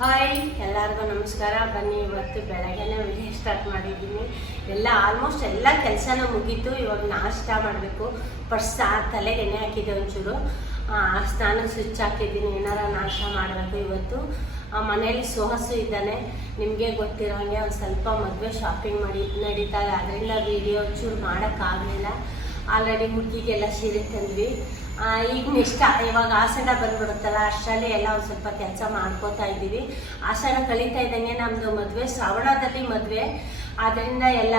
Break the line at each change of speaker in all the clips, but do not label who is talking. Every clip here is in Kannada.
ಹಾಯ್ ಎಲ್ಲರಿಗೂ ನಮಸ್ಕಾರ. ಬನ್ನಿ ಇವತ್ತು ಬೆಳಗ್ಗೆನೇ ವಿಡಿಯೋ ಸ್ಟಾರ್ಟ್ ಮಾಡಿದ್ದೀನಿ. ಎಲ್ಲ ಆಲ್ಮೋಸ್ಟ್ ಎಲ್ಲ ಕೆಲಸನ ಮುಗೀತು. ಇವಾಗ ನಾಷ್ಟ ಮಾಡಬೇಕು. ಫಸ್ಟ್ ತಲೆಗೆ ಎಣ್ಣೆ ಹಾಕಿದ್ದೆ ಒಂಚೂರು. ಸ್ನಾನ ಸ್ವಿಚ್ ಹಾಕಿದ್ದೀನಿ. ಏನಾರ ನಾಷ್ಟ ಮಾಡಬೇಕು ಇವತ್ತು. ಆ, ಮನೇಲಿ ಸೊಹಸು ಇದ್ದಾನೆ. ನಿಮಗೆ ಗೊತ್ತಿರೋ ಹಾಗೆ ಒಂದು ಸ್ವಲ್ಪ ಮದುವೆ ಶಾಪಿಂಗ್ ಮಾಡಿ ನಡೀತಾ ಅದರಿಂದ ವಿಡಿಯೋ ಒಂಚೂರು ಮಾಡೋಕ್ಕಾಗಲಿಲ್ಲ. ಆಲ್ರೆಡಿ ಹುಡುಗಿಗೆಲ್ಲ ಸೀರೆ ತಂದ್ವಿ. ಆ, ಈಗ ನೆಕ್ಸ್ಟ್ ಇವಾಗ ಆಸನ ಬಂದ್ಬಿಡುತ್ತಲ್ಲ ಅಷ್ಟರಲ್ಲಿ ಎಲ್ಲ ಒಂದು ಸ್ವಲ್ಪ ಕೆಲಸ ಮಾಡ್ಕೋತಾ ಇದ್ದೀವಿ. ಆಸನ ಕಳೀತಾ ಇದ್ದಂಗೆ ನಮ್ಮದು ಮದುವೆ ಶ್ರಾವಣದಲ್ಲಿ ಮದುವೆ. ಅದರಿಂದ ಎಲ್ಲ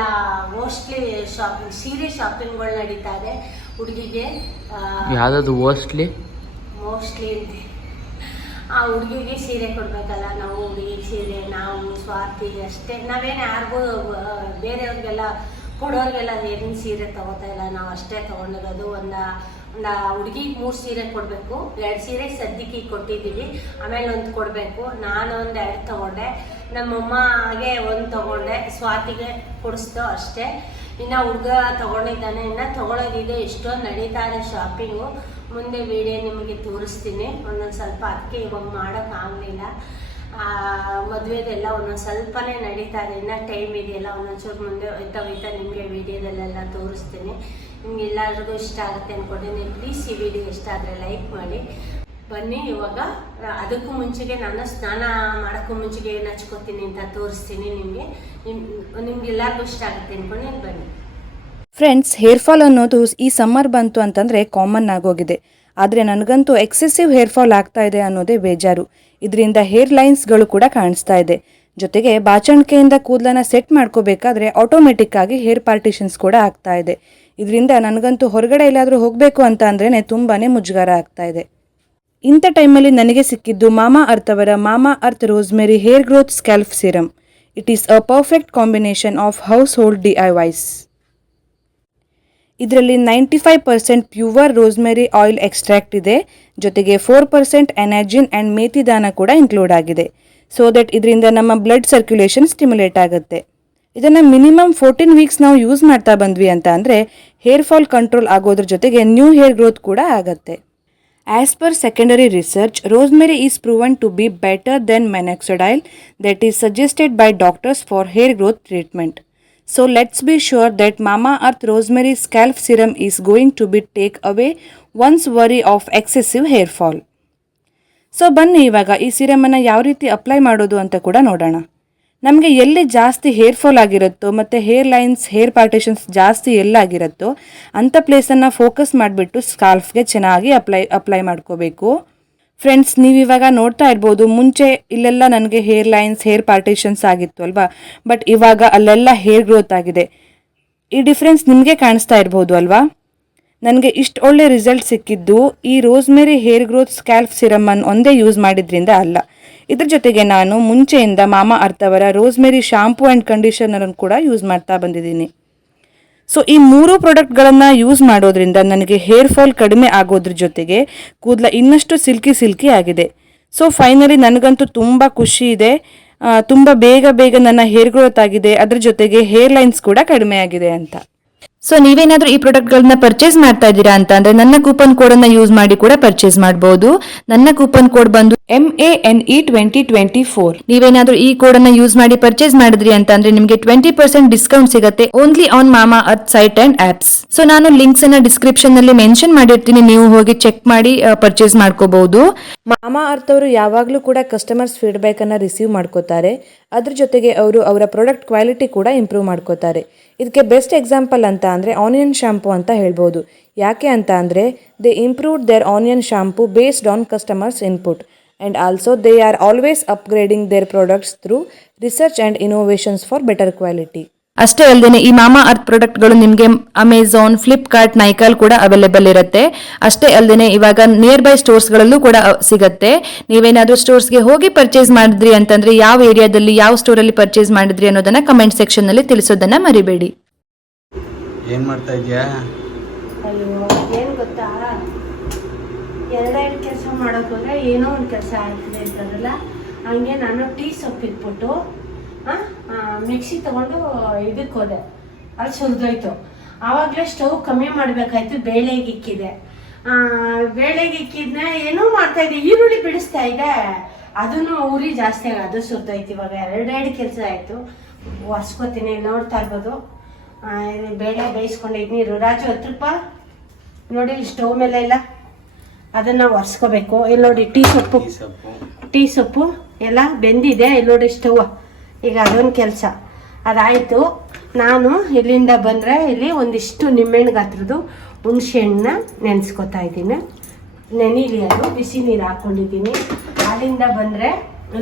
ಮೋಸ್ಟ್ಲಿ ಶಾಪಿಂಗ್ ಸೀರೆ ಶಾಪಿಂಗ್ಗಳು ನಡೀತಾ ಇದೆ ಹುಡುಗಿಗೆ.
ಯಾವ್ದಾದ್ರು ಮೋಸ್ಟ್ಲಿ?
ಮೋಸ್ಟ್ಲಿ ಆ ಹುಡುಗಿಗೆ ಸೀರೆ ಕೊಡಬೇಕಲ್ಲ ನಾವು ಹುಡುಗಿಗೆ ಸೀರೆ ನಾವು ಸ್ವಾರ್ಥಿಗೆ ಅಷ್ಟೇ. ನಾವೇನು ಯಾರಿಗೂ ಬೇರೆಯವ್ರಿಗೆಲ್ಲ ಕೊಡೋರಿಗೆಲ್ಲ ಏನು ಸೀರೆ ತಗೋತಾ ಇಲ್ಲ ನಾವು ಅಷ್ಟೇ ತೊಗೊಂಡಿರೋದು. ಒಂದು ಒಂದು ಹುಡುಗಿಗೆ ಮೂರು ಸೀರೆ ಕೊಡಬೇಕು, ಎರಡು ಸೀರೆ ಸದ್ಯಕ್ಕೆ ಕೊಟ್ಟಿದ್ದೀವಿ. ಆಮೇಲೆ ಒಂದು ಕೊಡಬೇಕು. ನಾನು ಒಂದು ಎರಡು ತಗೊಂಡೆ. ಹಾಗೆ ಒಂದು ತಗೊಂಡೆ. ಸ್ವಾತಿಗೆ ಕೊಡಿಸ್ತು ಅಷ್ಟೇ. ಇನ್ನು ಹುಡುಗ ತಗೊಂಡಿದ್ದಾನೆ. ಇನ್ನು ತಗೊಳ್ಳೋದಿದೆ ಎಷ್ಟೊಂದು ನಡೀತಾ ಇದೆ ಶಾಪಿಂಗು ಮುಂದೆ ವಿಡಿಯೋ ನಿಮಗೆ ತೋರಿಸ್ತೀನಿ. ಒಂದೊಂದು ಸ್ವಲ್ಪ ಅದಕ್ಕೆ ಇವಾಗ ಮಾಡೋಕ್ಕಾಗಲಿಲ್ಲ ಮದುವೆದೆಲ್ಲ ಒಂದೊಂದು ಸ್ವಲ್ಪನೇ ನಡೀತಾ ಇದೆ. ಇನ್ನು ಟೈಮ್ ಇದೆಯಲ್ಲ, ಒಂದೊಂದು ಚೂರು ಮುಂದೆ ಹೋಯ್ತಾ ಹೋಯ್ತಾ ನಿಮಗೆ ವಿಡಿಯೋದಲ್ಲೆಲ್ಲ ತೋರಿಸ್ತೀನಿ. ನಿಮ್ಗೆ ಎಲ್ಲರಿಗೂ ಇಷ್ಟ ಆಗುತ್ತೆ ಅಂದ್ಕೊಂಡಿದ್ದೀನಿ ಪ್ಲೀಸ್ ಈ ವಿಡಿಯೋ ಇಷ್ಟ ಆದರೆ ಲೈಕ್ ಮಾಡಿ. ಬನ್ನಿ ಇವಾಗ ಅದಕ್ಕೂ ಮುಂಚೆಗೆ ನಾನು ಸ್ನಾನ ಮಾಡೋಕ್ಕೂ ಮುಂಚೆಗೆ ಏನು ಹಚ್ಕೋತೀನಿ ಅಂತ ತೋರಿಸ್ತೀನಿ ನಿಮಗೆ. ನಿಮ್ ಇಷ್ಟ ಆಗುತ್ತೆ ಅಂದ್ಕೊಂಡು ಬನ್ನಿ.
ಫ್ರೆಂಡ್ಸ್ ಹೇರ್ ಫಾಲ್ ಅನ್ನೋದು ಈ ಸಮ್ಮರ್ ಬಂತು ಅಂತಂದರೆ ಕಾಮನ್ ಆಗೋಗಿದೆ. ಆದರೆ ನನಗಂತೂ ಎಕ್ಸೆಸಿವ್ ಹೇರ್ ಫಾಲ್ ಆಗ್ತಾ ಇದೆ ಅನ್ನೋದೇ ಬೇಜಾರು. ಇದರಿಂದ ಹೇರ್ ಲೈನ್ಸ್ಗಳು ಕೂಡ ಕಾಣಿಸ್ತಾ ಇದೆ. ಜೊತೆಗೆ ಬಾಚಣಿಕೆಯಿಂದ ಕೂದಲನ್ನ ಸೆಟ್ ಮಾಡ್ಕೋಬೇಕಾದ್ರೆ ಆಟೋಮೆಟಿಕ್ಕಾಗಿ ಹೇರ್ ಪಾರ್ಟಿಷನ್ಸ್ ಕೂಡ ಆಗ್ತಾ ಇದೆ. ಇದರಿಂದ ನನಗಂತೂ ಹೊರಗಡೆ ಎಲ್ಲಾದರೂ ಹೋಗಬೇಕು ಅಂತ ಅಂದ್ರೇ ತುಂಬಾ ಮುಜುಗಾರ ಆಗ್ತಾ ಇದೆ. ಇಂಥ ಟೈಮಲ್ಲಿ ನನಗೆ ಸಿಕ್ಕಿದ್ದು ಮಾಮಾ ಅರ್ತ್ ಅವರ Mama Earth rosemary hair growth scalp serum. It is a perfect combination of house hold D I wise ಇದರಲ್ಲಿ ninety five percent pure rosemary oil extract ಇದೆ. ಜೊತೆಗೆ four percent Anagain and methi dana ಕೂಡ ಇನ್ಕ್ಲೂಡ್ ಆಗಿದೆ. ಸೊ ದಟ್ ಇದರಿಂದ ನಮ್ಮ ಬ್ಲಡ್ ಸರ್ಕ್ಯುಲೇಷನ್ ಸ್ಟಿಮ್ಯುಲೇಟ್ ಆಗುತ್ತೆ. ಇದನ್ನು ಮಿನಿಮಮ್ ಫೋರ್ಟೀನ್ ವೀಕ್ಸ್ ನಾವು ಯೂಸ್ ಮಾಡ್ತಾ ಬಂದ್ವಿ ಅಂತ ಅಂದರೆ ಹೇರ್ ಫಾಲ್ ಕಂಟ್ರೋಲ್ ಆಗೋದ್ರ ಜೊತೆಗೆ ನ್ಯೂ ಹೇರ್ ಗ್ರೋತ್ ಕೂಡ ಆಗುತ್ತೆ. As per secondary research rosemary is proven to be better than minoxidil that is suggested by doctors for hair growth treatment so let's be sure that Mama Earth rosemary scalp serum is going to be take away one's worry of excessive hair fall so ಬನ್ನಿ ಇವಾಗ ಈ ಸಿರಮನ್ನು ಯಾವ ರೀತಿ ಅಪ್ಲೈ ಮಾಡೋದು ಅಂತ ಕೂಡ ನೋಡೋಣ. ನಮಗೆ ಎಲ್ಲಿ ಜಾಸ್ತಿ ಹೇರ್ ಫಾಲ್ ಆಗಿರುತ್ತೋ ಮತ್ತು ಹೇರ್ ಲೈನ್ಸ್ ಹೇರ್ ಪಾರ್ಟಿಷನ್ಸ್ ಜಾಸ್ತಿ ಎಲ್ಲಾಗಿರುತ್ತೋ ಅಂಥ ಪ್ಲೇಸನ್ನು ಫೋಕಸ್ ಮಾಡಿಬಿಟ್ಟು ಸ್ಕಾಲ್ಫ್ಗೆ ಚೆನ್ನಾಗಿ ಅಪ್ಲೈ ಅಪ್ಲೈ ಮಾಡ್ಕೋಬೇಕು. ಫ್ರೆಂಡ್ಸ್ ನೀವು ಇವಾಗ ನೋಡ್ತಾ ಇರ್ಬೋದು, ಮುಂಚೆ ಇಲ್ಲೆಲ್ಲ ನನಗೆ ಹೇರ್ ಲೈನ್ಸ್ ಹೇರ್ ಪಾರ್ಟಿಷನ್ಸ್ ಆಗಿತ್ತು ಅಲ್ವಾ? ಬಟ್ ಇವಾಗ ಅಲ್ಲೆಲ್ಲ ಹೇರ್ ಗ್ರೋತ್ ಆಗಿದೆ. ಈ ಡಿಫ್ರೆನ್ಸ್ ನಿಮಗೆ ಕಾಣಿಸ್ತಾ ಇರ್ಬೋದು ಅಲ್ವಾ? ನನಗೆ ಇಷ್ಟು ಒಳ್ಳೆ ರಿಸಲ್ಟ್ ಸಿಕ್ಕಿದ್ದು ಈ ರೋಸ್ಮೇರಿ ಹೇರ್ ಗ್ರೋತ್ ಸ್ಕ್ಯಾಲ್ಫ್ ಸಿರಮನ್ನು ಒಂದೇ ಯೂಸ್ ಮಾಡಿದ್ರಿಂದ ಅಲ್ಲ. ಇದ್ರ ಜೊತೆಗೆ ನಾನು ಮುಂಚೆಯಿಂದ ಮಾಮಾ ಅರ್ಥವರ ರೋಸ್ಮೆರಿ ಶಾಂಪೂ ಆ್ಯಂಡ್ ಕಂಡೀಷನರನ್ನು ಕೂಡ ಯೂಸ್ ಮಾಡ್ತಾ ಬಂದಿದ್ದೀನಿ. ಸೊ ಈ ಮೂರು ಪ್ರಾಡಕ್ಟ್ಗಳನ್ನು ಯೂಸ್ ಮಾಡೋದ್ರಿಂದ ನನಗೆ ಹೇರ್ ಫಾಲ್ ಕಡಿಮೆ ಆಗೋದ್ರ ಜೊತೆಗೆ ಕೂದಲ ಇನ್ನಷ್ಟು ಸಿಲ್ಕಿ ಸಿಲ್ಕಿ ಆಗಿದೆ. ಸೊ ಫೈನಲಿ ನನಗಂತೂ ತುಂಬ ಖುಷಿ ಇದೆ. ತುಂಬ ಬೇಗ ಬೇಗ ನನ್ನ ಹೇರ್ ಗ್ರೋತ್ ಆಗಿದೆ. ಅದ್ರ ಜೊತೆಗೆ ಹೇರ್ ಲೈನ್ಸ್ ಕೂಡ ಕಡಿಮೆ ಆಗಿದೆ ಅಂತ. ಸೊ ನೀವೇನಾದರೂ ಈ ಪ್ರಾಡಕ್ಟ್ಗಳನ್ನ ಪರ್ಚೇಸ್ ಮಾಡ್ತಾ ಇದ್ದೀರಾ ಅಂತ ಅಂದರೆ ನನ್ನ ಕೂಪನ್ ಕೋಡನ್ನು ಯೂಸ್ ಮಾಡಿ ಕೂಡ ಪರ್ಚೇಸ್ ಮಾಡಬಹುದು ನನ್ನ ಕೂಪನ್ ಕೋಡ್ ಬಂದು M A N E twenty twenty four ನೀವೇನಾದ್ರೂ ಈ ಕೋಡ್ ಅನ್ನ ಯೂಸ್ ಮಾಡಿ ಪರ್ಚೇಸ್ ಮಾಡಿದ್ರಿ ಅಂತ ಅಂದ್ರೆ ನಿಮಗೆ ಟ್ವೆಂಟಿ ಪರ್ಸೆಂಟ್ ಡಿಸ್ಕೌಂಟ್ ಸಿಗುತ್ತೆ only on Mama Earth site and apps so ನಾನು ಲಿಂಕ್ಸ್ ಅನ್ನ ಡಿಸ್ಕ್ರಿಪ್ಷನ್ನಲ್ಲಿ ಮೆನ್ಷನ್ ಮಾಡಿರ್ತೀನಿ. ನೀವು ಹೋಗಿ ಚೆಕ್ ಮಾಡಿ ಪರ್ಚೇಸ್ ಮಾಡ್ಕೋಬಹುದು. ಮಾಮಾ ಅರ್ತ್ ಅವರು ಯಾವಾಗಲೂ ಕೂಡ ಕಸ್ಟಮರ್ಸ್ ಫೀಡ್ಬ್ಯಾಕ್ ಅನ್ನ ರಿಸೀವ್ ಮಾಡ್ಕೋತಾರೆ. ಅದ್ರ ಜೊತೆಗೆ ಅವರು ಅವರ ಪ್ರಾಡಕ್ಟ್ ಕ್ವಾಲಿಟಿ ಕೂಡ ಇಂಪ್ರೂವ್ ಮಾಡ್ಕೋತಾರೆ. ಇದಕ್ಕೆ ಬೆಸ್ಟ್ ಎಕ್ಸಾಂಪಲ್ ಅಂತ ಅಂದ್ರೆ ಆನಿಯನ್ ಶಾಂಪು ಅಂತ ಹೇಳ್ಬೋದು. ಯಾಕೆ ಅಂತ ಅಂದರೆ they improved their onion shampoo based on customers input and also they are always upgrading their products through research and innovations for better quality ಅಷ್ಟೇ ಅಲ್ಲದೆ ಈ ಮಾಮಾ ಅರ್ತ್ ಪ್ರಾಡಕ್ಟ್ಗಳು ನಿಮಗೆ ಅಮೆಝಾನ್ ಫ್ಲಿಪ್ಕಾರ್ಟ್ ನೈಕಾಲ್ ಕೂಡ ಅವೈಲೇಬಲ್ ಇರುತ್ತೆ. ಅಷ್ಟೇ ಅಲ್ಲದೆ ಇವಾಗ ನಿಯರ್ ಬೈ ಸ್ಟೋರ್ಸ್ಗಳಲ್ಲೂ ಕೂಡ ಸಿಗುತ್ತೆ. ನೀವೇನಾದ್ರೂ ಸ್ಟೋರ್ಸ್ಗೆ ಹೋಗಿ ಪರ್ಚೇಸ್ ಮಾಡಿದ್ರಿ ಅಂತಂದ್ರೆ ಯಾವ ಏರಿಯಾದಲ್ಲಿ ಯಾವ ಸ್ಟೋರಲ್ಲಿ ಪರ್ಚೇಸ್ ಮಾಡಿದ್ರಿ ಅನ್ನೋದನ್ನ ಕಮೆಂಟ್ ಸೆಕ್ಷನ್ನಲ್ಲಿ ತಿಳಿಸೋದನ್ನ ಮರಿಬೇಡಿ.
ಏನ್ ಮಾಡ್ತಾ ಇದೆಯಾ
ಅಯ್ಯೋ ಏನು ಗೊತ್ತಾ? ಎರಡೆರಡು ಕೆಲಸ ಮಾಡೋಕೆ ಹೋದ್ರೆ ಏನೋ ಒಂದು ಕೆಲಸ ಆಗ್ತದೆ ಇರ್ತದಲ್ಲ ಹಂಗೆ ನಾನು ಟೀ ಸೊಪ್ಪು ಇಟ್ಬಿಟ್ಟು ಮಿಕ್ಸಿ ತಗೊಂಡು ಇದಕ್ಕೆ ಹೋದೆ. ಅದು ಸುರಿದೋಯ್ತು. ಆವಾಗಲೇ ಸ್ಟವ್ ಕಮ್ಮಿ ಮಾಡಬೇಕಾಯ್ತು, ಬೇಳೆಗೆ ಇಕ್ಕಿದೆ. ಬೇಳೆಗೆ ಇಕ್ಕಿದ್ನ ಏನೋ ಮಾಡ್ತಾ ಇದ್ದೆ. ಈರುಳ್ಳಿ ಬಿಡಿಸ್ತಾ ಇದೆ ಅದನ್ನು ಉರಿ ಜಾಸ್ತಿ ಆಗ, ಅದು ಸುರಿದೋಯ್ತು ಇವಾಗ. ಎರಡೆರಡು ಕೆಲಸ ಆಯಿತು. ಒರ್ಸ್ಕೊತೀನಿ ನೋಡ್ತಾ ಇರ್ಬೋದು. ಬೇಳೆ ಬೇಯಿಸ್ಕೊಂಡಿದ್ದೀನಿ. ರಾಜು ಹತ್ತು ರೂಪಾಯಿ ನೋಡಿ, ಸ್ಟವ್ ಮೇಲೆ ಇಲ್ಲ ಅದನ್ನು ಒರೆಸ್ಕೋಬೇಕು. ಇಲ್ಲಿ ನೋಡಿ ಟೀ ಸೊಪ್ಪು. ಟೀ ಸೊಪ್ಪು. ಎಲ್ಲ ಬೆಂದಿದೆ. ಇಲ್ಲಿ ನೋಡಿ ಸ್ಟವ್. ಈಗ ಅದೊಂದು ಕೆಲಸ. ಅದಾಯಿತು. ನಾನು ಇಲ್ಲಿಂದ ಬಂದರೆ ಇಲ್ಲಿ ಒಂದಿಷ್ಟು ನಿಂಬೆಹಣ್ಣು ಗಾತ್ರದ್ದು ಹುಣಸೆ ಹಣ್ಣನ್ನ ನೆನೆಸ್ಕೊತಾ ಇದ್ದೀನಿ. ನೆನೀಲಿ ಅದು ಬಿಸಿ ನೀರು ಹಾಕ್ಕೊಂಡಿದ್ದೀನಿ ಅಲ್ಲಿಂದ ಬಂದರೆ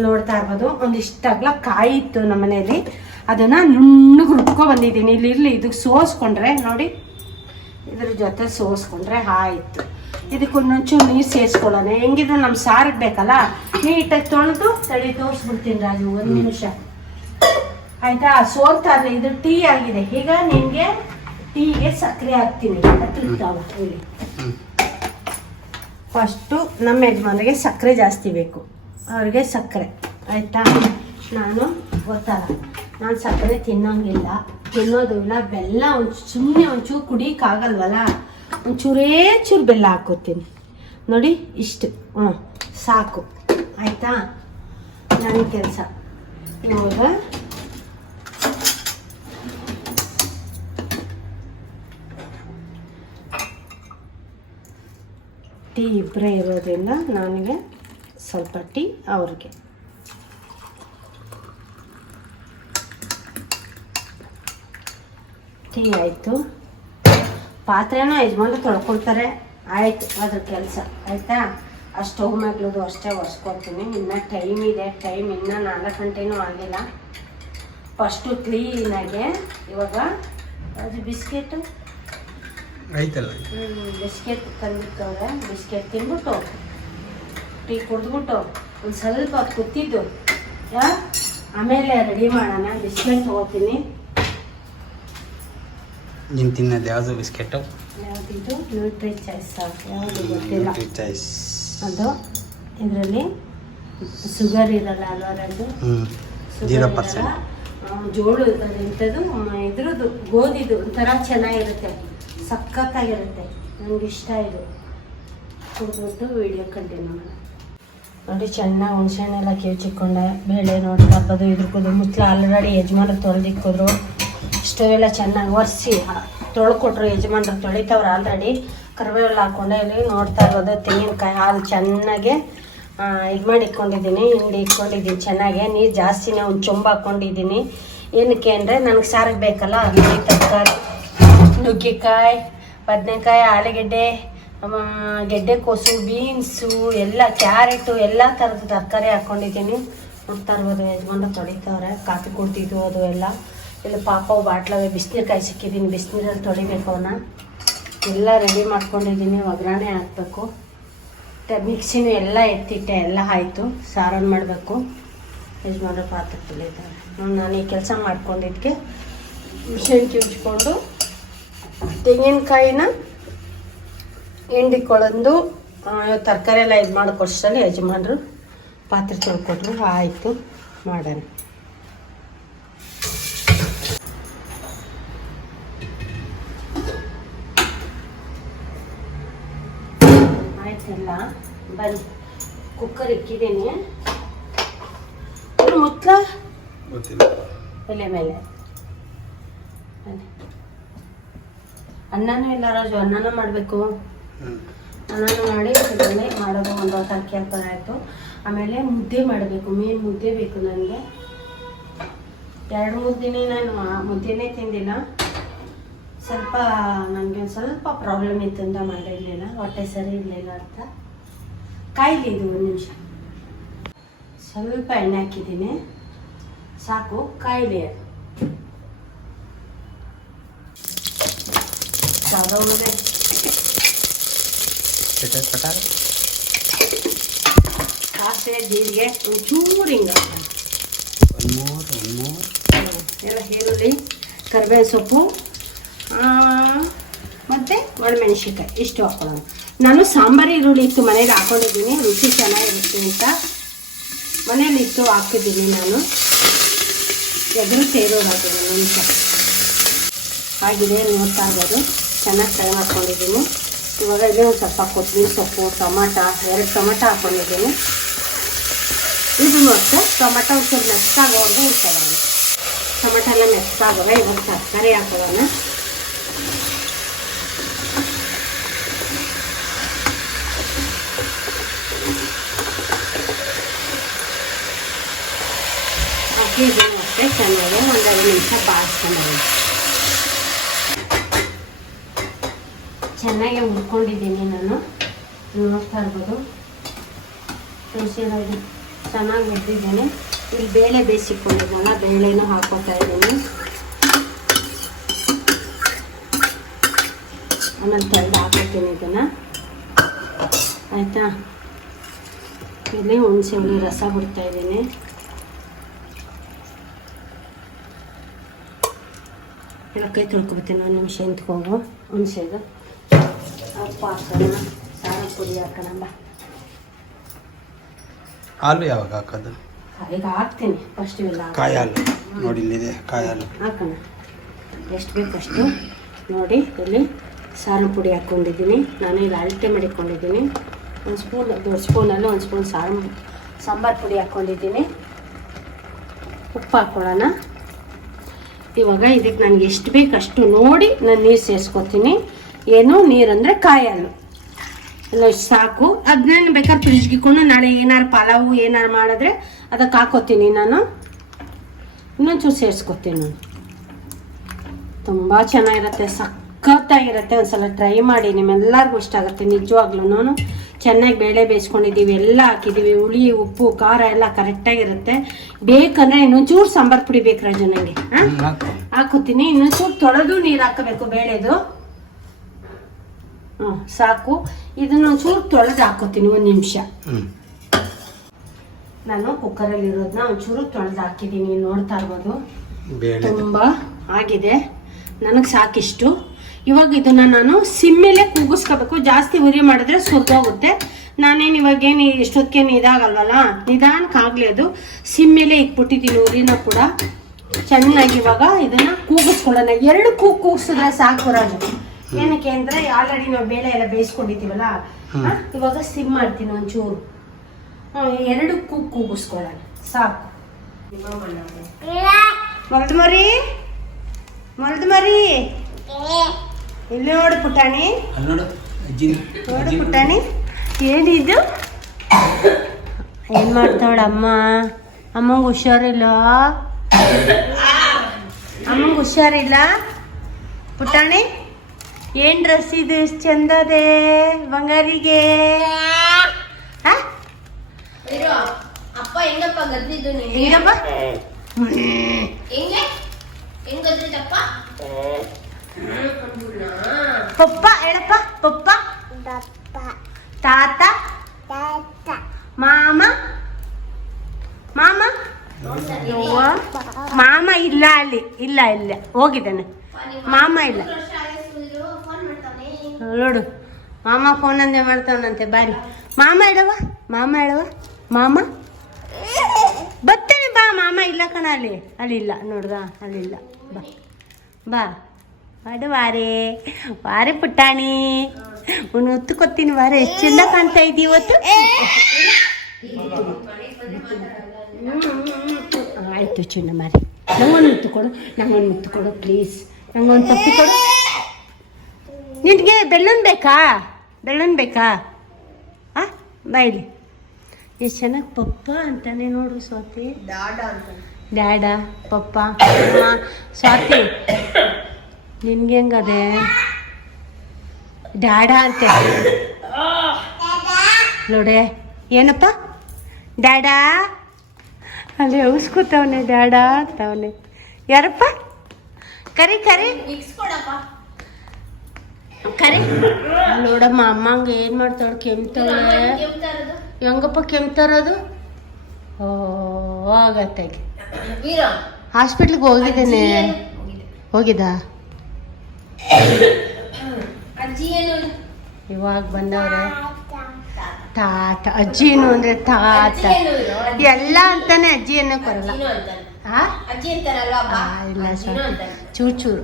ನೋಡ್ತಾ ಇರ್ಬೋದು ಒಂದಿಷ್ಟು ಅಗ್ಲ ಕಾಯಿ ಇತ್ತು ನಮ್ಮ ಮನೆಯಲ್ಲಿ. ಅದನ್ನು ನುಣ್ಣಗೆ ರುಬ್ಕೊ ಬಂದಿದ್ದೀನಿ. ಇಲ್ಲಿ ಇರಲಿ ಇದಕ್ಕೆ ಸೋಸ್ಕೊಂಡ್ರೆ ನೋಡಿ ಇದ್ರ ಜೊತೆ ಸೋಸ್ಕೊಂಡ್ರೆ ಆಯಿತು. ಇದಕ್ಕೆ ಒಂದೊಂಚೂರು ನೀರು ಸೇರಿಸ್ಕೊಳ್ಳೋಣ. ಹೆಂಗಿದ್ರು ನಮ್ಮ ಸಾರಿಗೆ ಬೇಕಲ್ಲ ನೀಟಾಗಿ ತೊಳೆದು ತಡಿ ತೋರಿಸ್ಬಿಡ್ತೀನಿ ರಾಜು ಒಂದು ನಿಮಿಷ. ಆಯ್ತಾ? ಸೋಲ್ತಾ ಇದೆ ಇದು ಟೀ ಆಗಿದೆ. ಈಗ ನಿಮಗೆ ಟೀಗೆ ಸಕ್ಕರೆ ಹಾಕ್ತೀನಿ. ಹತ್ತಿರ್ತಾವ
ಹೇಳಿ.
ಫಸ್ಟು ನಮ್ಮ ಯಜಮಾನಿಗೆ ಸಕ್ಕರೆ ಜಾಸ್ತಿ ಬೇಕು. ಅವ್ರಿಗೆ ಸಕ್ಕರೆ ಆಯಿತಾ? ನಾನು ಗೊತ್ತಲ್ಲ ನಾನು ಸಕ್ಕರೆ ತಿನ್ನೋಂಗಿಲ್ಲ. ತಿನ್ನೋದು ಇಲ್ಲ ಬೆಲ್ಲ ಒಂದು ಸುಮ್ಮನೆ ಒಂಚೂರು ಕುಡಿಯೋಕ್ಕಾಗಲ್ವಲ್ಲ ಒಂಚೂರೇ ಚೂರು ಬೆಲ್ಲ ಹಾಕೋತೀನಿ ನೋಡಿ, ಇಷ್ಟು. ಹ್ಞೂ, ಸಾಕು. ಆಯಿತಾ? ನನ್ನ ಕೆಲಸ. ಇವಾಗ ಟೀ ಇಬ್ಬರೇ ಇರೋದ್ರಿಂದ ನನಗೆ ಸ್ವಲ್ಪ ಟೀ ಅವ್ರಿಗೆ. ಟೀ ಆಯಿತು. ಪಾತ್ರೆನೂ ಯಜಮಾನ್ರು ತೊಳ್ಕೊಳ್ತಾರೆ. ಆಯಿತು ಅದ್ರ ಕೆಲಸ. ಆಯಿತಾ? ಆ ಸ್ಟವ್ ಮೇಗ್ಲದು ಅಷ್ಟೇ ಒರೆಸ್ಕೊಡ್ತೀನಿ ಇನ್ನೂ ಟೈಮ್ ಇದೆ. ಟೈಮ್ ಇನ್ನೂ ನಾಲ್ಕು ಗಂಟೆನೂ ಆಗಿಲ್ಲ ಫಸ್ಟು ಕ್ಲೀನಾಗೆ ಇವಾಗ ಅದು ಬಿಸ್ಕೆಟು.
ಐತಲ್ಲ
ಬಿಸ್ಕೆಟ್ ತಂದಿತ್ತವ್ರೆ ಬಿಸ್ಕೆಟ್ ತಿಂದ್ಬಿಟ್ಟು ಟೀ ಕುಡಿದ್ಬಿಟ್ಟು ಒಂದು ಸ್ವಲ್ಪ ಕುತ್ತಿದ್ದು. ಯಾ? ಆಮೇಲೆ ರೆಡಿ ಮಾಡೋಣ. ಬಿಸ್ಕೆಟ್ ತೊಗೋತೀನಿ.
ನೀನು ತಿನ್ನೋದು ಯಾವುದು ಬಿಸ್ಕೆಟು?
ಯಾವುದಿದು? ನ್ಯೂಟ್ರಿ ಚಾಯ್ಸ್ ಯಾವುದು ಗೊತ್ತಿಲ್ಲ.
ಚಾಯ್ಸ್
ಅದು ಇದರಲ್ಲಿ ಶುಗರ್ ಇರಲ್ಲ ಅಲ್ವಾ ರಾಜು
ಹ್ಞೂ ಜೀರೋ. ಪರ್ಸೆಂಟ್
ಆ, ಜೋಳದ ಇಂಥದ್ದು ಇದ್ರದ್ದು ಗೋಧಿದು ಒಂಥರ ಚೆನ್ನಾಗಿರುತ್ತೆ. ಸಖತ್ತಾಗಿರುತ್ತೆ. ನನಗೆ ಇಷ್ಟ ಇದು. ಕುಡಿದ್ಬಿಟ್ಟು ವಿಡಿಯೋ ಕಂಟಿನ್ಯೂ ಮಾಡೋಣ. ನೋಡಿ ಚೆನ್ನಾಗಿ ಹುಣ್ಸೆಹಣ್ಣೆಲ್ಲ ಕಿವುಚಿಕೊಂಡೆ ಬೇಳೆ ನೋಡಿ ಹಬ್ಬದು ಇದ್ರದ್ದು ಮುಚ್ಚಲ ಆಲ್ರೆಡಿ ಯಜಮಾನ್ರು ತೊಳೆದಿಕ್ಕಿದ್ರು. ಸ್ಟವ್ ಎಲ್ಲ ಚೆನ್ನಾಗಿ ಒರೆಸಿ ತೊಳ್ಕೊಟ್ರು ಯಜಮಾನ್ರು ತೊಳಿತವ್ರು ಆಲ್ರೆಡಿ ಕರಿಬೇವೆಲ್ಲ ಹಾಕೊಂಡೆ, ಇಲ್ಲಿ ನೋಡ್ತಾ ಇರೋದು ತೆಂಗಿನಕಾಯಿ ಹಾಲು ಚೆನ್ನಾಗೆ ಇದು ಮಾಡಿ ಇಟ್ಕೊಂಡಿದ್ದೀನಿ, ಹಿಂಡಿ ಇಟ್ಕೊಂಡಿದ್ದೀನಿ ಚೆನ್ನಾಗೆ, ನೀರು ಜಾಸ್ತಿನೇ ಒಂದು ಚೊಂಬ ಹಾಕ್ಕೊಂಡಿದ್ದೀನಿ ಏನಕ್ಕೆ ಅಂದರೆ ನನಗೆ ಸಾರಿಗೆ ಬೇಕಲ್ಲ ತರಕಾರಿ, ನುಗ್ಗೆಕಾಯಿ, ಬದನೆಕಾಯಿ, ಆಲೂಗೆಡ್ಡೆ ಗೆಡ್ಡೆ ಕೋಸು, ಬೀನ್ಸು, ಎಲ್ಲ ಕ್ಯಾರೆಟು, ಎಲ್ಲ ಥರದ ತರಕಾರಿ ಹಾಕ್ಕೊಂಡಿದ್ದೀನಿ ನೋಡ್ತಾ ಇರ್ಬೋದು ಯಜಮಾನ್ರು ತೊಳಿತವ್ರೆ ಕಾಫಿ ಕುಡ್ತಿದ್ದು ಅದು ಎಲ್ಲ. ಇಲ್ಲ, ಪಾಪ ಬಾಟ್ಲಾಗ ಬಿಸಿನೀರು ಕಾಯಿ ಸಿಕ್ಕಿದ್ದೀನಿ ಬಿಸಿನೀರಲ್ಲಿ ತೊಳಿಬೇಕು ಅವನ್ನ ಎಲ್ಲ ರೆಡಿ ಮಾಡ್ಕೊಂಡಿದ್ದೀನಿ ಒಗ್ಗರಣೆ ಹಾಕಬೇಕು. ಮಿಕ್ಸಿನೂ ಎಲ್ಲ ಎತ್ತಿಟ್ಟೆ, ಎಲ್ಲ ಆಯಿತು. ಸಾರನ್ನು ಮಾಡಬೇಕು. ಯಜಮಾನ್ರು ಪಾತ್ರೆ ತೊಳಿತಾರೆ. ನಾನು ಈ ಕೆಲಸ ಮಾಡ್ಕೊಂಡಿದ್ದಕ್ಕೆ ಮಿಷನ್ ಉಜ್ಕೊಂಡು ತೆಂಗಿನಕಾಯಿನ ಹಿಂಡಿಕೊಳ್ಳೊಂದು ತರಕಾರಿ ಎಲ್ಲ ಇದು ಮಾಡ್ಕೊಡ್ಸಲ್ಲಿ ಯಜಮಾನರು ಪಾತ್ರೆ ತೊಳ್ಕೊಟ್ರು. ಆಯಿತು, ಮಾಡೋಣ. ಆಯ್ತಲ್ಲ ಬನ್ನಿ. ಕುಕ್ಕರ್ ಇಕ್ಕಿದ್ದೀನಿ. ಮುತ್ತ ಮುತ್ಲ ಎಲೆ ಮೇಲೆ. ಅನ್ನನೂ ಇಲ್ಲ ರಾಜು ಅನ್ನನ ಮಾಡಬೇಕು. ಅನ್ನನ ಮಾಡಿ ಮನೆ ಮಾಡೋದು ಒಂದು ಹೊತ್ತು ಅಕ್ಕಿ ಹಾಕೋದು ಆಯಿತು. ಆಮೇಲೆ ಮುದ್ದೆ ಮಾಡಬೇಕು ಮೇನ್ ಮುದ್ದೆ ಬೇಕು ನನಗೆ ಎರಡು ಮುದ್ದೆನೇ ನಾನು ಮುದ್ದೆನೇ ತಿಂದಿಲ್ಲ. ಸ್ವಲ್ಪ ನನಗೆ ಒಂದು ಸ್ವಲ್ಪ ಪ್ರಾಬ್ಲಮ್ ಇತ್ತು ಅಂತ ಮಾಡಿರಲಿಲ್ಲ ಹೊಟ್ಟೆ ಸರಿ ಇರಲಿಲ್ಲ ಅಂತ. ಕಾಯಿಲೆ ಇದು ಒಂದು ನಿಮಿಷ. ಸ್ವಲ್ಪ ಎಣ್ಣೆ ಹಾಕಿದ್ದೀನಿ. ಸಾಕು ಕಾಯಿಲೆ ಸಾಸಿವೆ ಜೀರಿಗೆ ಒಂಚೂರು ಹಿಂಗ ಎಲ್ಲ ಈರುಳ್ಳಿ ಕರಿಬೇವು ಸೊಪ್ಪು. ಮತ್ತೆ ಒಣಮೆಣಸಿನ್ಕಾಯಿ, ಇಷ್ಟು ಹಾಕೊಳ್ಳೋಣ. ನಾನು ಸಾಂಬಾರು ಈರುಳ್ಳಿ ಇತ್ತು ಮನೇಲಿ ಹಾಕೊಂಡಿದ್ದೀನಿ, ರುಚಿ ಚೆನ್ನಾಗಿರುತ್ತೆ ಅಂತ. ಮನೇಲಿ ಇತ್ತು ಹಾಕಿದ್ದೀನಿ ನಾನು. ಎದುರು ಸೇರೋದು ನಿಮಿಷ. ಆಗಿದೆ, ನೋಡ್ತಾ ಇರೋದು. ಚೆನ್ನಾಗಿ ಫ್ರೈ ಮಾಡ್ಕೊಂಡಿದ್ದೀನಿ. ಇವಾಗ ಒಂದು ಸ್ವಲ್ಪ ಕೊತ್ತಂಬರಿ ಸೊಪ್ಪು, ಟೊಮಾಟ, ಎರಡು ಟೊಮಾಟ ಹಾಕ್ಕೊಂಡಿದ್ದೀನಿ ಇದು ಅಷ್ಟೇ ಟೊಮೆಟೊ ಒಂಚೂರು ಮೆತ್ತಾಗೋವರೆಗೂ ಇರ್ತಾರೆ ಟೊಮೆಟೊ ಎಲ್ಲ ಮೆತ್ತಾಗೋಲ್ಲ ಇವಾಗ ತರಕಾರಿ ಹಾಕೋಣ. ಇದನ್ನು ಅಷ್ಟೇ ಚೆನ್ನಾಗಿ ಒಂದು ಐದು ನಿಮಿಷ ಬಾಡಿಸ್ಕೊಂಡು ಚೆನ್ನಾಗಿ ಹುರ್ಕೊಂಡಿದ್ದೀನಿ ನಾನು ನೋಡ್ತಾ ಇರ್ಬೋದು ಮೆಣಸಿನಕಾಯಿ ಚೆನ್ನಾಗಿ ಬೆಳೆದಿದ್ದೇನೆ ಇಲ್ಲಿ ಬೇಳೆ ಬೇಯಿಸಿಕೊಂಡಿದ್ದಲ್ಲ ಬೇಳೆನೂ ಹಾಕೋತಾ ಇದ್ದೀನಿ ಆಮೇಲೆ ತೆಗೆದು ಹಾಕೋತೀನಿ ಇದನ್ನು ಆಯಿತಾ ಇಲ್ಲಿ ಹುಣಸೆ ಹುಳಿ ರಸ ಬಿಡ್ತಾ ಎಲ್ಲ ಕೈ ತೊಳ್ಕೊಬತ್ತೀನಿ ಒಂದು ನಿಮಿಷ ನಿಂತ್ಕೊಂಡು ಹುಣಸೆದು ಉಪ್ಪು ಹಾಕೋಣ ಸಾರ ಪುಡಿ ಹಾಕೋಣ
ಹಾಲು ಯಾವಾಗ ಹಾಕೋದು
ಈಗ ಹಾಕ್ತೀನಿ ಫಸ್ಟ್ ಇವೆಲ್ಲ
ಕಾಯಿ ಹಾಲು ನೋಡಿ ಇಲ್ಲಿದೆ ಕಾಯಿ ಹಾಲು
ಹಾಕೋಣ ಎಷ್ಟು ಬೇಕಷ್ಟು ನೋಡಿ ಇಲ್ಲಿ ಸಾರು ಪುಡಿ ಹಾಕ್ಕೊಂಡಿದ್ದೀನಿ ನಾನು ಇಲ್ಲಿ ಅಳತೆ ಮಾಡಿಕೊಂಡಿದ್ದೀನಿ ಒಂದು ಸ್ಪೂನ್ ದೊಡ್ಡ ಸ್ಪೂನಲ್ಲಿ ಒಂದು ಸ್ಪೂನ್ ಸಾರು ಸಾಂಬಾರು ಪುಡಿ ಹಾಕ್ಕೊಂಡಿದ್ದೀನಿ ಉಪ್ಪು ಹಾಕ್ಕೊಳ್ಳೋಣ ಇವಾಗ ಇದಕ್ಕೆ ನನಗೆ ಎಷ್ಟು ಬೇಕು ಅಷ್ಟು ನೋಡಿ ನಾನು ನೀರು ಸೇರಿಸ್ಕೊತೀನಿ. ಏನು? ನೀರಂದರೆ ಕಾಯಲು. ಎಲ್ಲ ಸಾಕು. ಅದನ್ನ ಬೇಕಾದ್ರೆ ಫ್ರಿಜ್ಗೆ ಇಟ್ಕೊಂಡು ನಾಳೆ ಏನಾರು ಪಲಾವು ಏನಾರು ಮಾಡಿದ್ರೆ ಅದಕ್ಕೆ ಹಾಕೋತೀನಿ ನಾನು. ಇನ್ನೊಂಚೂರು ಸೇರಿಸ್ಕೊತೀನಿ ನಾನು. ತುಂಬ ಚೆನ್ನಾಗಿರುತ್ತೆ, ಸಖತ್ತಾಗಿರುತ್ತೆ. ಒಂದ್ಸಲ ಟ್ರೈ ಮಾಡಿ, ನಿಮ್ಮೆಲ್ಲರಿಗೂ ಇಷ್ಟ ಆಗುತ್ತೆ, ನಿಜವಾಗ್ಲೂ. ಚೆನ್ನಾಗಿ ಬೇಳೆ ಬೇಯಿಸ್ಕೊಂಡಿದ್ದೀವಿ ಎಲ್ಲ ಹಾಕಿದ್ದೀವಿ ಹುಳಿ ಉಪ್ಪು ಖಾರ ಎಲ್ಲ ಕರೆಕ್ಟಾಗಿರುತ್ತೆ ಬೇಕಂದ್ರೆ ಇನ್ನೊಂಚೂರು ಸಾಂಬಾರ್ ಪುಡಿ ಬೇಕು ರಾಜು ನನಗೆ ಹಾಕೋತೀನಿ ಇನ್ನೊಂಚೂರು ತೊಳೆದು ನೀರು ಹಾಕಬೇಕು ಬೇಳೆದು. ಹ್ಞೂ ಸಾಕು. ಇದನ್ನ ಒಂಚೂರು ತೊಳೆದು ಹಾಕೋತೀನಿ ಒಂದು ನಿಮಿಷ. ನಾನು ಕುಕ್ಕರಲ್ಲಿ ಇರೋದನ್ನ ಒಂಚೂರು ತೊಳೆದು ಹಾಕಿದ್ದೀನಿ ನೋಡ್ತಾ ಇರ್ಬೋದು. ತುಂಬ ಆಗಿದೆ. ನನಗೆ ಸಾಕಿಷ್ಟು. ಇವಾಗ ಇದನ್ನ ನಾನು ಸಿಮ್ಮೇಲೆ ಕೂಗಿಸ್ಕೋಬೇಕು. ಜಾಸ್ತಿ ಉರಿ ಮಾಡಿದ್ರೆ ಸುರ್ದೋಗುತ್ತೆ. ನಾನೇನು ಇವಾಗೇನು ಎಷ್ಟೊತ್ತಿಗೇನು ಇದಾಗಲ್ವಲ್ಲ? ನಿಧಾನಕ್ಕೆ ಆಗಲಿ ಅದು ಸಿಮ್ಮೇಲೆ ಇಕ್ಬಿಟ್ಟಿದ್ದೀನಿ ಉರಿನ ಕೂಡ. ಚೆನ್ನಾಗಿ ಇವಾಗ ಇದನ್ನ ಕೂಗಿಸ್ಕೊಳ್ಳೋಣ. ಎರಡು ಕೂಗು ಕೂಗಿಸಿದ್ರೆ ಸಾಕು ರಾಜು. ಏನಕ್ಕೆ ಅಂದ್ರೆ ಆಲ್ರೆಡಿ ನಾವು ಬೇಳೆ ಎಲ್ಲ ಬೇಯಿಸ್ಕೊಂಡಿದ್ದೀವಲ್ಲ? ಇವಾಗ ಸಿಮ್ ಮಾಡ್ತೀನಿ ಒಂಚೂರು. ಎರಡು ಕೂಗು ಕೂಗಿಸ್ಕೊಳ್ಳೋಣ. ಸಾಕು. ಮರದ್ ಮರಿ. ಮರದ್ ಮರಿ. ಇಲ್ಲಿ ನೋಡು ಪುಟಾಣಿ?
ನೋಡು
ಪುಟಾಣಿ. ಏನಿದು? ಏನು ಮಾಡ್ತಾವಳ ಅಮ್ಮ? ಅಮ್ಮಂಗೆ ಹುಷಾರಿಲ್ಲ? ಅಮ್ಮಂಗೆ ಹುಷಾರಿಲ್ಲ? ಪುಟಾಣಿ ಏನ್ ಡ್ರೆಸ್ ಇದು? ಎಷ್ಟು ಚಂದದೆ ಬಂಗಾರಿಗೆ?
ಅಪ್ಪ ಹೆಂಗಪ್ಪ ಗದ್ದಿದ್ದು ನೀನು?
ಹೆಂಗಪ್ಪ?
ಹೆಂಗೆ? ಹೆಂಗ್ ಗದ್ದಿದ್ದಪ್ಪ?
ಪಪ್ಪ ಹೇಳಪ್ಪ ಪಪ್ಪ. ತಾತ. ಮಾಮ. ಮಾಮ. ಮಾಮ ಇಲ್ಲ ಅಲ್ಲಿ ಇಲ್ಲ ಇಲ್ಲ. ಹೋಗಿದ್ದಾನೆ. ಮಾಮ ಇಲ್ಲ. ನೋಡು ಮಾಮ ಫೋನ್ ಅಂದೆ ಮಾಡ್ತಾವನಂತೆ ಬಾರಿ. ಮಾಮ ಹೇಳವ ಮಾಮ ಹೇಳವ ಮಾಮ? ಬರ್ತೇನೆ ಬಾ ಮಾಮ ಇಲ್ಲ ಕಣ ಅಲ್ಲಿ. ಅಲ್ಲಿ ಇಲ್ಲ ನೋಡ್ದ ಅಲ್ಲಿ ಇಲ್ಲ. ಬಾ. ಬಾ. ಮಾಡು ವಾರೆ ವಾರೆ ಪುಟ್ಟಾಣಿ ಒಂದು ಹೊತ್ತು ಕೊತ್ತೀನಿ ವಾರೆ ಎಷ್ಟು ಚಂದ ಕಾಣ್ತಾ ಇದ್ದೀವಿ ಇವತ್ತು ಆಯ್ತು ಚುಣ್ಣ ಮಾರಿ ನಂಗೊಂದು ಮುತ್ತು ಕೊಡು ನಂಗೊಂದು ಮುತ್ತು ಕೊಡು ಪ್ಲೀಸ್ ನಂಗೊಂದು ತಪ್ಪಿ ಕೊಡು ನಿನಗೆ ಬೆಳ್ಳನ್ ಬೇಕಾ? ಬೆಳ್ಳನ್ ಬೇಕಾ ಆ ಬೈಲಿ ಎಷ್ಟು ಚೆನ್ನಾಗಿ ಪಪ್ಪ ಅಂತಾನೆ ನೋಡು ಸ್ವಾತಿ ಡ್ಯಾಡ ಪಪ್ಪ ಸ್ವಾತಿ ನಿನ್ಗೆ ಹೆಂಗದೆ? ಡ್ಯಾಡ ಅಂತೆ. ನೋಡೆ ಏನಪ್ಪ? ಡ್ಯಾಡಾ? ಅಲ್ಲಿ ಔಸ್ಕೊತವನೆ ಡ್ಯಾಡ ಅಂತವನೆ. ಯಾರಪ್ಪ? ಕರಿ ಕರಿ. ಕರಿ. ನೋಡಮ್ಮ ಅಮ್ಮಂಗೆ ಏನು ಮಾಡ್ತಾಳೆ ಕೆಮ್ತಾಳೆ?
ಕೆಮ್ತಾ ಇರೋದು
ಹೆಂಗಪ್ಪ ಕೆಮ್ತಾರದು? ಓ
ಆಗತ್ತೆ
ಹಾಸ್ಪಿಟ್ಲಿಗೆ ಹೋಗಿದ್ದೇನೆ. ಹೋಗಿದ್ದಾ? ಇವಾಗ ಬಂದವ್ರೆ? ತಾತ. ಅಜ್ಜಿನು ಅಂದ್ರೆ ತಾತ. ಎಲ್ಲ ಅಂತಾನೆ ಅಜ್ಜಿ ಅನ್ನಕ್ ಬರಲ್ಲ ಇಲ್ಲ
ಅಂತಾನೆ.
ಚೂರು ಚೂರು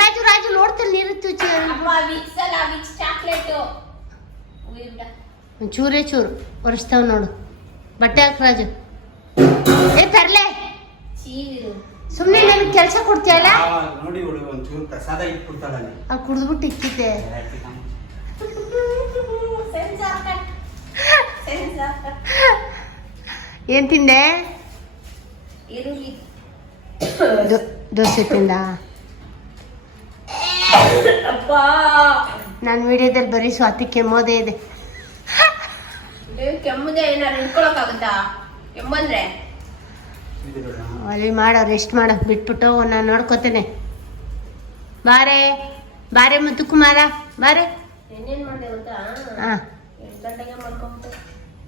ರಾಜು ರಾಜು ನೋಡ್ತಾರೆ ನೀರು
ಚಾಕ್ಲೇಟು.
ಚೂರೇ ಚೂರು. ಒರೆಸ್ತಾವ್ ನೋಡು. ಬಟ್ಟೆ ಹಾಕ್ ರಾಜು. ಏ ತರ್ಲೆ. ಸುಮ್ಮನೆ ನನಗೆ ಕೆಲಸ ಕೊಡ್ತೀಯಲ್ಲ
ನೋಡಿ ಒಂದು ಒಂಚೂರು ಪ್ರಸಾದ ಇಟ್ಬಿಡ್ತಾಳೆ
ಆ ಕುಡಿದ್ಬಿಟ್ಟು ಇಕ್ಕಿದ್ದೆ. ಏನ್ ತಿಂದೆ? ದೋಸೆ ತಿಂದ?
ಅಪ್ಪ.
ನಾನು ವಿಡಿಯೋದಲ್ಲಿ ಬರೀ ಸ್ವಾತಿ ಕೆಮ್ಮೋದೇ ಇದೆ.
ಕೆಮ್ಮದೇ ಕೆಮ್ಮುದೆ ಏನಾರು ನಿಂತ್ಕೊಳಕ್ಕಾಗುತ್ತಾ ಕೆಮ್ಮಂದ್ರೆ?
ಅಲ್ಲಿ ಮಾಡೋ ರೆಸ್ಟ್ ಮಾಡೋಕೆ ಬಿಟ್ಬಿಟ್ಟು ನಾನು ನೋಡ್ಕೋತೇನೆ. ಬಾರೆ ಬಾರೆ ಮುದ್ದು ಕುಮಾರ ಬಾರೆ. ಹಾ.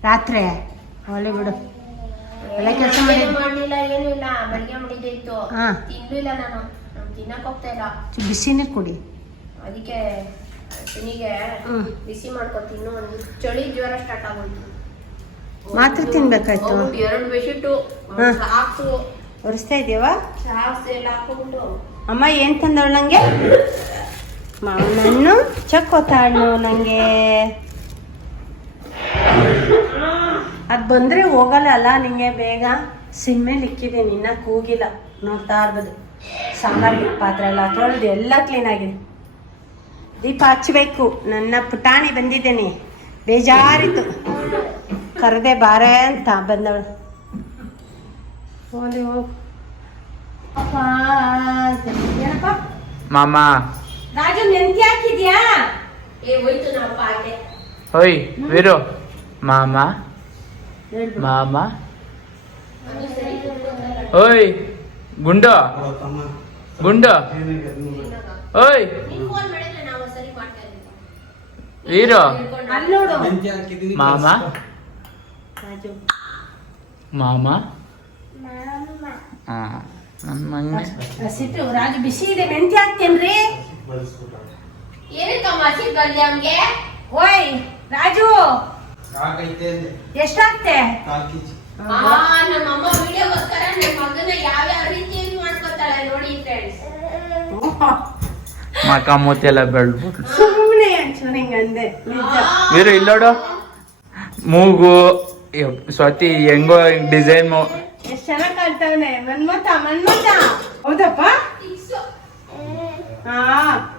ರಾತ್ರಿ ಒಲೆ ಬಿಡು. ಒಳ್ಳೆ ಕೆಲಸ ಮಾಡಿ.
ಮಾಡ್ಲಿಲ್ಲ ಏನು ಇಲ್ಲ. ಬೆಳಗ್ಗೆ ಮಾಡಿದ್ದೆ ಇತ್ತು.
ಹಾಂ.
ತಿನ್ಲಿಲ್ಲ ನಾನು. ನಾನು ತಿನ್ನಕ್ ಹೋಗ್ತಾ ಇಲ್ಲ.
ಬಿಸಿನೇ ಕುಡಿ.
ಅದಕ್ಕೆ
ನಿನಗೆ.
ಬಿಸಿ ಮಾಡ್ಕೊತೀನಿ ಒಂದು ಚಳಿ ಜ್ವರ ಸ್ಟಾರ್ಟ್ ಆಗೋಯ್ತು.
ಮಾತ್ರ ತಿನ್ಬೇಕಾಯ್ತು.
ಎರಡು ಬೆಡ್ಶೀಟು
ಹಾ.
ಸಾಕ್ಸು
ಒರೆಸ್ತಾ ಇದೆಯವಾ
ಸಾಕ್ಸ್ ಎಲ್ಲ ಹಾಕೊಂಡ್ಬಿಟ್ಟು
ಅಮ್ಮ ಏನ್ ತಂದವಳು ನಂಗೆ? ಮಾವನನ್ನು ಚಕ್ಕೋತಾಳು ನಂಗೆ. ಅದ್ ಬಂದ್ರೆ ಹೋಗಲ್ಲ ಅಲ್ಲ ನಿಂಗೆ ಬೇಗ. ಸಿನ್ಮೇಲೆ ಲಿಕ್ಕಿದೆ ನಿನ್ನ ಕೂಗಿಲ್ಲ. ನೋಡ್ತಾ ಇರ್ಬೋದು. ಸಾಂಬಾರಿಗೆ ಪಾತ್ರೆ ಎಲ್ಲ ತೊಳೆದು ಎಲ್ಲ ಕ್ಲೀನ್ ಆಗಿದೆ. ದೀಪ ಹಚ್ಚಬೇಕು ನನ್ನ ಪುಟಾಣಿ ಬಂದಿದ್ದೇನೆ. ಬೇಜಾರಿತ್ತು. ಕರೆದೆ ಬಾರೆ ಅಂತ ಬಂದವಳು. ಹೋಲಿ ಹೋಗು.
ಮಾಮ.
ರಾಜು ನೆನ್ತಿ ಹಾಕಿದ್ಯಾ?
ಏ ಹೋಯ್ತು ನಮ್ಮಪ್ಪ
ವೀರು ಮಾಮ. ಮಾಮ. ಓಯ್ ಗುಂಡು. ಗುಂಡು. ಓಯ್
ನೀನ್ ಫೋನ್ ಮಾಡಿದ್ರೆ ನಾವು ಸರಿ ಮಾಡ್ತಾ ಇದ್ದೀವಿ.
ವೀರು ಮಾಮ.
ರಾಜು
ಮಾಮ ಹಾ ನನ್ನ ಮಗನೇ
ಹಸಿಟ್ಟು ರಾಜು ಬಿಸಿ ಇದೆ ಮೆಂತಿ ಹಾಕ್ತೇನ್ರಿ?
ಏನಕ್ಕಮ್ಮ ಹಸಿಟ್ಟು ಬಂದೆ ಅವ್ನ್ಗೆ
ಓಯ್ ರಾಜು. ಎಷ್ಟಾಗ್ತೆ?
ನಮ್ಮಮ್ಮ ವಿಡಿಯೋಗೋಸ್ಕರ ನನ್ನ ಮಗನ ಯಾವ್ಯಾವ ರೀತಿಯಲ್ಲಿ ಮಾಡ್ಕೊತಾಳೆ ನೋಡಿ ಫ್ರೆಂಡ್ಸ್
ಮಕ ಮೂತಿ ಎಲ್ಲ ಬೆಳ್ಬಿಟ್ಲು
ಸುಮ್ಮನೆ ಅಂದೆ ಹಿಂಗಂದೆ ನಿಜ
ವೀರು ಇಲ್ಲೋಡು. ಮೂಗು. ಸ್ವಾತಿ, ಹೆಂಗೋ ಡಿಸೈನ್
ಎಷ್ಟ್ ಚೆನ್ನಾಗಿ ಮನ್ಮತ ಮನ್ಮತ ಹೌದಪ್ಪ? ಹಾ.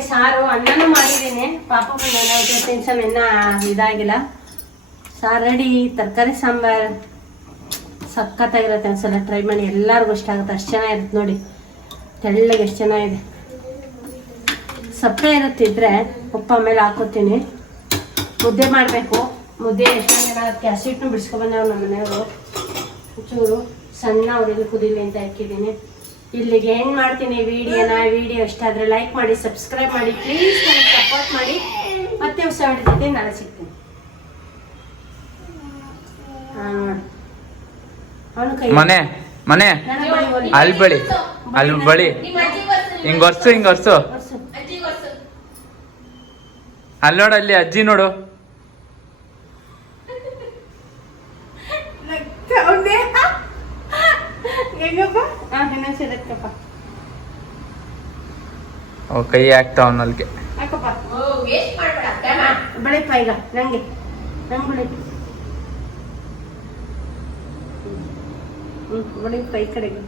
ಸಾರು ಅನ್ನನೂ ಮಾಡಿದ್ದೀನಿ. ಪಾಪ ಟೆನ್ಷನ್ ಇನ್ನ ಇದಾಗಿಲ್ಲ. ಸಾರು ರೆಡಿ ತರಕಾರಿ ಸಾಂಬಾರ್ ಸಖತ್ತಾಗಿರುತ್ತೆ ಒಂದ್ಸಲ ಟ್ರೈ ಮಾಡಿ. ಎಲ್ಲರಿಗೂ ಇಷ್ಟ ಆಗುತ್ತೆ. ಅಷ್ಟು ಚೆನ್ನಾಗಿರುತ್ತೆ ನೋಡಿ. ತೆಳ್ಳಗೆ ಎಷ್ಟು ಚೆನ್ನಾಗಿದೆ. ಸಪ್ಪೆ ಇರುತ್ತಿದ್ರೆ ಉಪ್ಪು ಆಮೇಲೆ ಹಾಕೋತೀನಿ. ಮುದ್ದೆ ಮಾಡಬೇಕು. ಮುದ್ದೆ ಎಷ್ಟು ಅದಕ್ಕೆ ಹಸಿಟ್ಟು ಬಿಡಿಸ್ಕೊಬಂದವ್ ನಮ್ಮ ಮನೆಯವರು. ಚೂರು ಸಣ್ಣ ಅವರಿಗೆ ಕುದಿಲಿ ಅಂತ ಹಾಕಿದ್ದೀನಿ ಇಲ್ಲಿಗೆ ಹೆಂಗ್ ಮಾಡ್ತೀನಿ ವಿಡಿಯೋನ? ವಿಡಿಯೋ ಇಷ್ಟ ಆದರೆ ಲೈಕ್ ಮಾಡಿ ಸಬ್ಸ್ಕ್ರೈಬ್ ಮಾಡಿ ಪ್ಲೀಸ್ ನನಗೆ ಸಪೋರ್ಟ್ ಮಾಡಿ. ಮತ್ತೆ ಹೊಸ ಜೊತೆ ನಾಳೆ ಸಿಗ್ತೀನಿ.
ಮನೆ ಮನೆ. ಅಲ್ಲಿ ಬಳಿ ಅಲ್ಲಿ ಬಳಿ ಹಿಂಗ್. ಒರ್ಸು ಹಿಂಗ್ ಒರ್ಸು. ಅಲ್ಲಿ ನೋಡು ಅಲ್ಲಿ ಅಜ್ಜಿ ನೋಡು
ನಗ್ತಾವ್ನೆ. ಹೆಂಗಪ್ಪ
ಅವ್ ಕೈ ಹಾಕ್ತಾವ ನಲ್ಗೆ
ಹಾಕಪ್ಪ.
ಓ ವೇಸ್ಟ್ ಮಾಡ್ಬೇಡ ಅಕ್ಕಮ್ಮ
ಬೆಳಿಪ್ಪ ಈಗ ನಂಗೆ. ನಂಗೆ ಬೆಳಿ. ಹ್ಞೂ ಬೆಳಿಪ್ಪ ಈ ಕಡೆಗೆ.